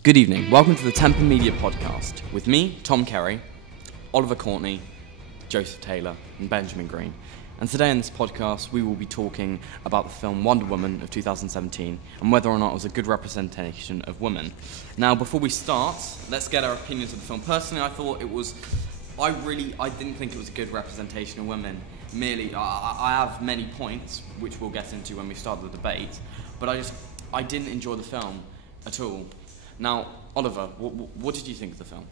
Good evening. Welcome to the Temper Media Podcast with me, Tom Kerry, Oliver Courtney, Joseph Taylor, and Benjamin Green. And today in this podcast, we will be talking about the film Wonder Woman of 2017 and whether or not it was a good representation of women. Now, before we start, let's get our opinions of the film. Personally, I didn't think it was a good representation of women. Merely, I have many points, which we'll get into when we start the debate, but I didn't enjoy the film at all. Now, Oliver, what did you think of the film?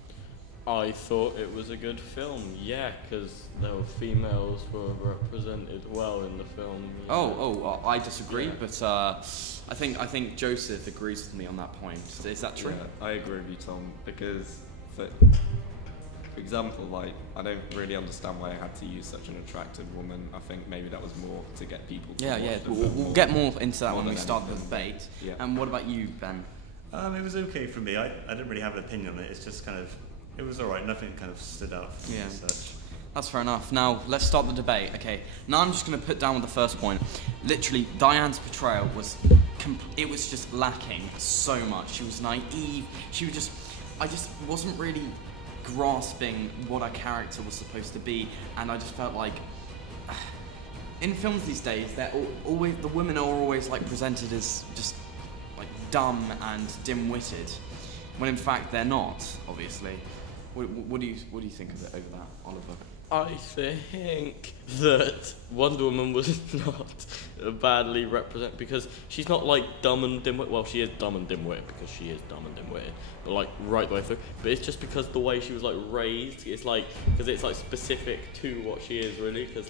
I thought it was a good film, yeah, because there were females who were represented well in the film. I disagree, yeah. But I think Joseph agrees with me on that point. Is that true? Yeah, I agree with you, Tom, because for example, I don't really understand why I had to use such an attractive woman. I think maybe that was more to get people to watch the film. We'll get more into that when we start the debate. Yeah. And what about you, Ben? It was okay for me. I didn't really have an opinion on it. It's just it was alright. Nothing kind of stood out for me as such. That's fair enough. Now, let's start the debate. Okay, now I'm just going to put down with the first point. Literally, Diane's portrayal was just lacking so much. She was naive. I just wasn't really grasping what her character was supposed to be, and I just felt like in films these days, the women are always presented as just dumb and dim-witted, when in fact they're not. Obviously, what do you think of it over that, Oliver? I think that Wonder Woman was not badly represented because she's not dumb and dim-witted. Well, she is dumb and dim-witted because she is dumb and dim-witted, but right the way through. But it's just because the way she was raised. It's because it's specific to what she is really. Because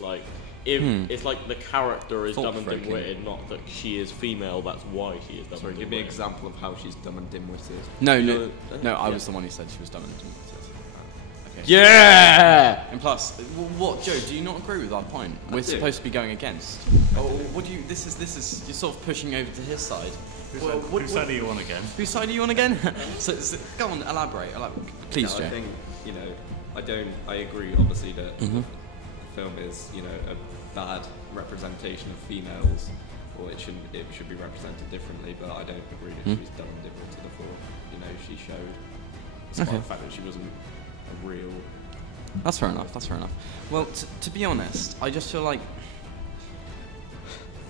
it's the character is dumb and dim-witted, not that she is female. That's why she is dumb and dim-witted. Give me an example of how she's dumb and dim-witted. No. I was the one who said she was dumb and dim-witted. Okay. Yeah! And plus, what, Joe? Do you not agree with our point? We're supposed to be going against. What do you? This is you're sort of pushing over to his side. Whose side are you on again? Whose side are you on again? so go on, elaborate. Please, Joe. I think I agree. Obviously, that the film is a bad representation of females, or it should be represented differently. But I don't agree that she's dumb and dim-witted before. She showed. Despite the fact that she wasn't a real. That's fair enough. Well, to be honest, I just feel like,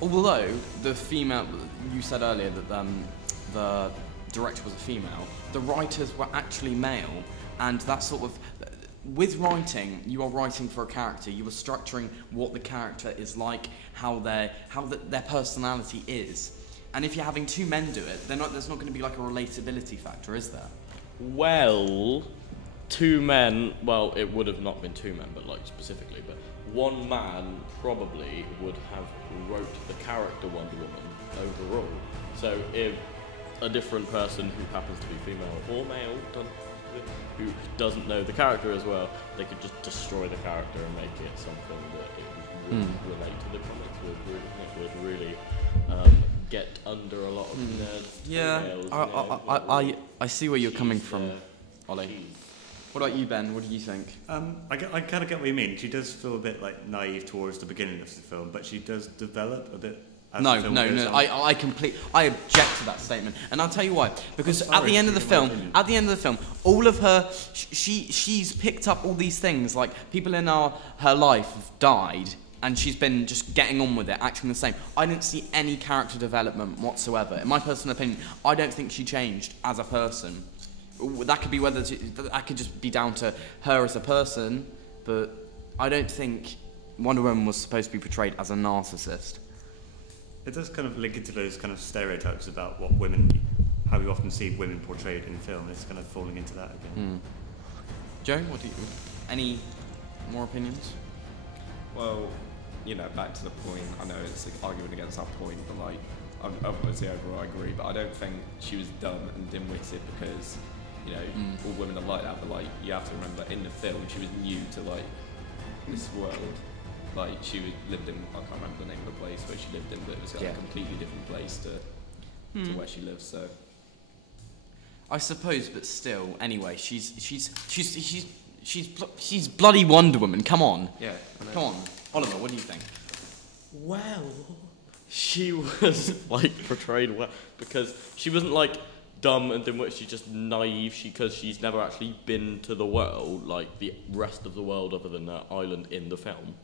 although the female, you said earlier that the director was a female, the writers were actually male, and that sort of, with writing, you are writing for a character. You are structuring what the character is like, how their personality is, and if you're having two men do it, there's not going to be a relatability factor, is there? Well, two men, well, it would have not been two men, but specifically, but one man probably would have wrote the character Wonder Woman overall. So if a different person who happens to be female or male, who doesn't know the character as well, they could just destroy the character and make it something that it would relate to the comics, would really get under a lot of nerds. Yeah, I see where you're coming from, Ollie. What about you, Ben? What do you think? I kind of get what you mean. She does feel a bit naive towards the beginning of the film, but she does develop a bit. No. I object to that statement, and I'll tell you why. Because at the end of the film, all of her, she's picked up all these things. People in her life have died, and she's been just getting on with it, acting the same. I didn't see any character development whatsoever. In my personal opinion, I don't think she changed as a person. That could be that could just be down to her as a person, but I don't think Wonder Woman was supposed to be portrayed as a narcissist. It does kind of link into those kind of stereotypes about how you often see women portrayed in film. It's kind of falling into that again. Joe, any more opinions? Well, back to the point. I know it's arguing against that point, but obviously overall I agree. But I don't think she was dumb and dim-witted because all women are like that. But you have to remember, in the film, she was new to this world. She lived in, I can't remember the name of the place where she lived in, but it was a completely different place to where she lives. So I suppose, but still, anyway, she's bloody Wonder Woman. Come on. Yeah. Come on, Oliver. What do you think? Well, she was portrayed well because she wasn't dumb and dimwitted. She's just naive. Because she's never actually been to the world, like the rest of the world, other than that island in the film.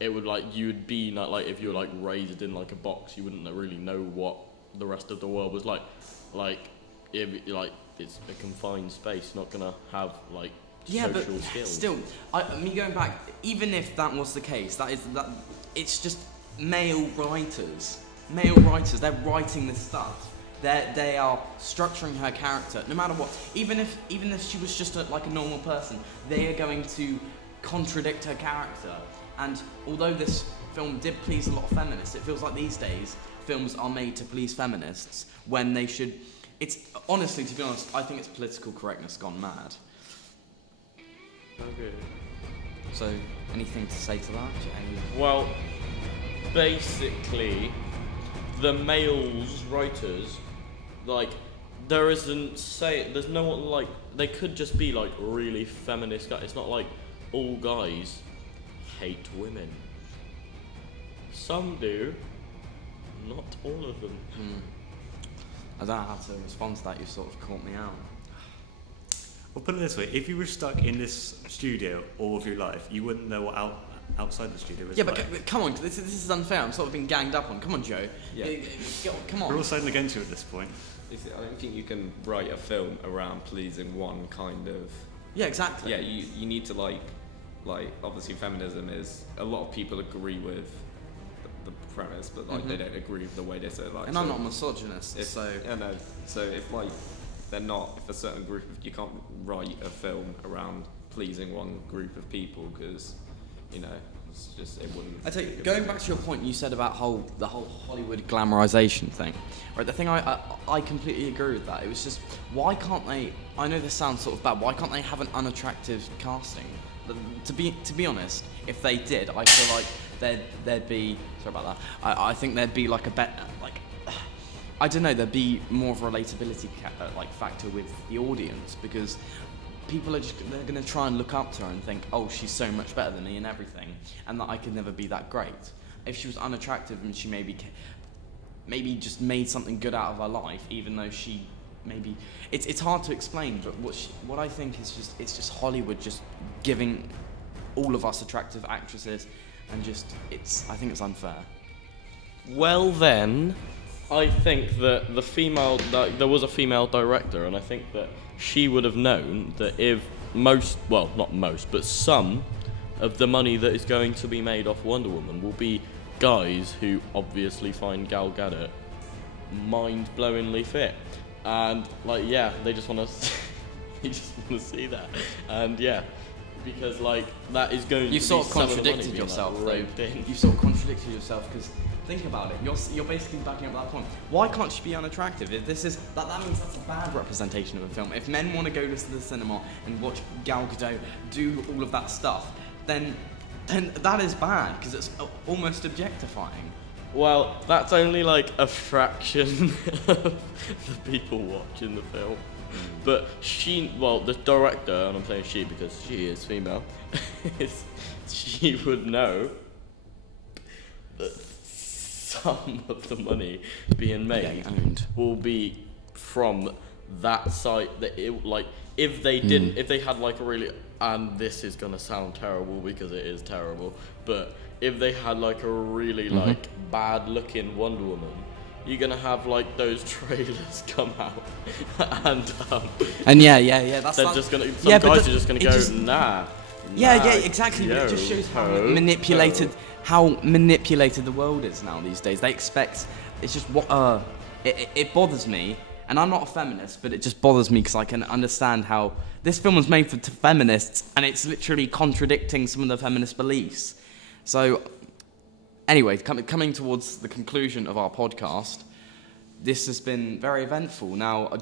It would like you would be like if you were like raised in like a box, you wouldn't really know what the rest of the world was like. Like if like it's a confined space, not gonna have like social skills. Still, me going back, even if that was the case, that it's just male writers. They're writing this stuff. They are structuring her character. No matter what, even if she was just like a normal person, they are going to contradict her character. And although this film did please a lot of feminists, it feels like these days films are made to please feminists when they should. It's honestly, to be honest, I think it's political correctness gone mad. Okay. So, anything to say to that? Well, basically, the males writers, like, there's no one like, they could just be like really feminist guys. It's not like all guys hate women. Some do, not all of them. I don't know how to respond to that. You sort of caught me out. Well, put it this way: if you were stuck in this studio all of your life, you wouldn't know what outside the studio is. Yeah, like. but come on, this is unfair. I'm sort of being ganged up on. Come on, Joe. Yeah. Come on. We're all siding against you at this point. I don't think you can write a film around pleasing one kind of. Yeah, exactly. Yeah, you need to like obviously feminism is a lot of people agree with the premise, but like they don't agree with the way they say it. Like, and I'm not a misogynist, so. Yeah, no. So if like they're not, if a certain group of, you can't write a film around pleasing one group of people because, you know, it's just, it wouldn't. I tell you, going back to your point you said about the whole Hollywood glamorization thing, right? The thing I completely agree with that. It was just, why can't they? I know this sounds sort of bad. Why can't they have an unattractive casting? To be honest, if they did, I feel like there'd be. Sorry about that. I think there'd be like a better like. I don't know. There'd be more of a relatability factor with the audience because people are they're going to try and look up to her and think, oh, she's so much better than me and everything, and that I could never be that great. If she was unattractive and she maybe just made something good out of her life, even though she maybe it's hard to explain, but what I think is it's just Hollywood just giving all of us attractive actresses, and I think it's unfair. Well then, I think that there was a female director, and I think that she would have known that if not most, but some of the money that is going to be made off Wonder Woman will be guys who obviously find Gal Gadot mind-blowingly fit, and like they just want to see that, and because like that is going. You've to sort be of some contradicted of the money yourself, being, like, though. roped in. You've sort of contradicted yourself because think about it. You're basically backing up that point. Why can't she be unattractive? If this is that means that's a bad representation of a film. If men want to go to the cinema and watch Gal Gadot do all of that stuff, then that is bad because it's almost objectifying. Well, that's only like a fraction of the people watching the film. But the director, and I'm saying she because she is female, she would know that some of the money being made will be from that site. That if they didn't, if they had like a really, and this is gonna sound terrible because it is terrible, but if they had like a really like bad looking Wonder Woman, you're gonna have like those trailers come out, and that's they're just gonna. Some guys are just gonna go, nah. Exactly. But it just shows how manipulated the world is now these days. They expect it's just what it bothers me, and I'm not a feminist, but it just bothers me because I can understand how this film was made for feminists, and it's literally contradicting some of the feminist beliefs. So, anyway, coming towards the conclusion of our podcast, this has been very eventful. Now,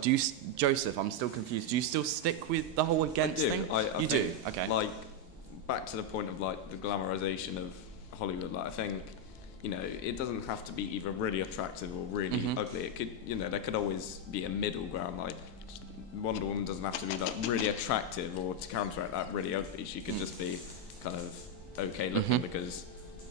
Joseph, I'm still confused. Do you still stick with the whole against thing? I do? Okay. Like, back to the point of like the glamorization of Hollywood. Like, I think, it doesn't have to be either really attractive or really ugly. It could, there could always be a middle ground. Like, Wonder Woman doesn't have to be like really attractive or to counteract that really ugly. She could just be kind of okay looking because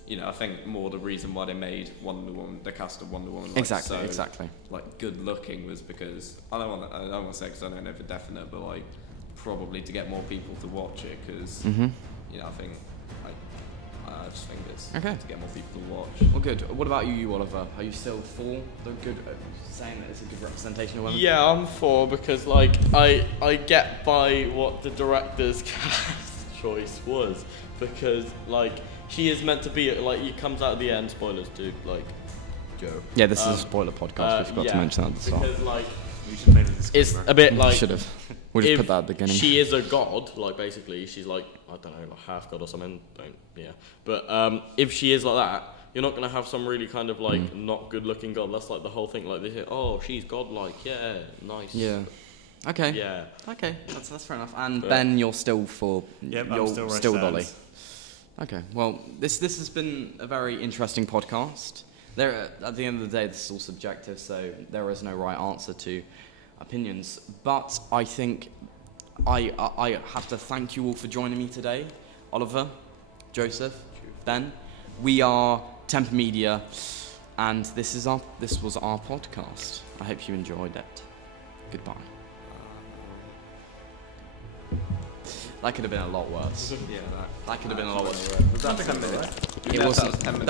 you know, I think more the reason why they made Wonder Woman, the cast of Wonder Woman, like, Exactly. like good looking was because I don't want to say because I don't know for definite, but like probably to get more people to watch it because you know I just think it's Okay. to get more people to watch. Well, good. What about you, Oliver? Are you still for the good, saying that it's a good representation of women? Yeah, I'm for, because like I get by what the director's cast choice was, because like he is meant to be like, he comes out at the end. Spoilers, dude. Like Joe. Yeah, this is a spoiler podcast. We forgot to mention that at the start. Because like We should play the it's disclaimer. a bit like, Should have. We'll just if put that at the beginning. she is a god, like basically she's like, I don't know, like half god or something. But if she is like that, you're not gonna have some really kind of like not good looking god. That's like the whole thing. Like they say, oh, she's godlike. Yeah, nice. Yeah. Okay. Yeah. Okay, that's fair enough. And But- Ben, you're still for. Yep, you're I'm still where I stand. Dolly. Okay. Well, this has been a very interesting podcast. At the end of the day, this is all subjective, so there is no right answer to opinions. But I think I have to thank you all for joining me today, Oliver, Joseph, Ben. We are Temper Media, and this was our podcast. I hope you enjoyed it. Goodbye. That could have been a lot worse. Yeah, That could have been a lot worse. was that 10 minutes? It wasn't. 10 minutes.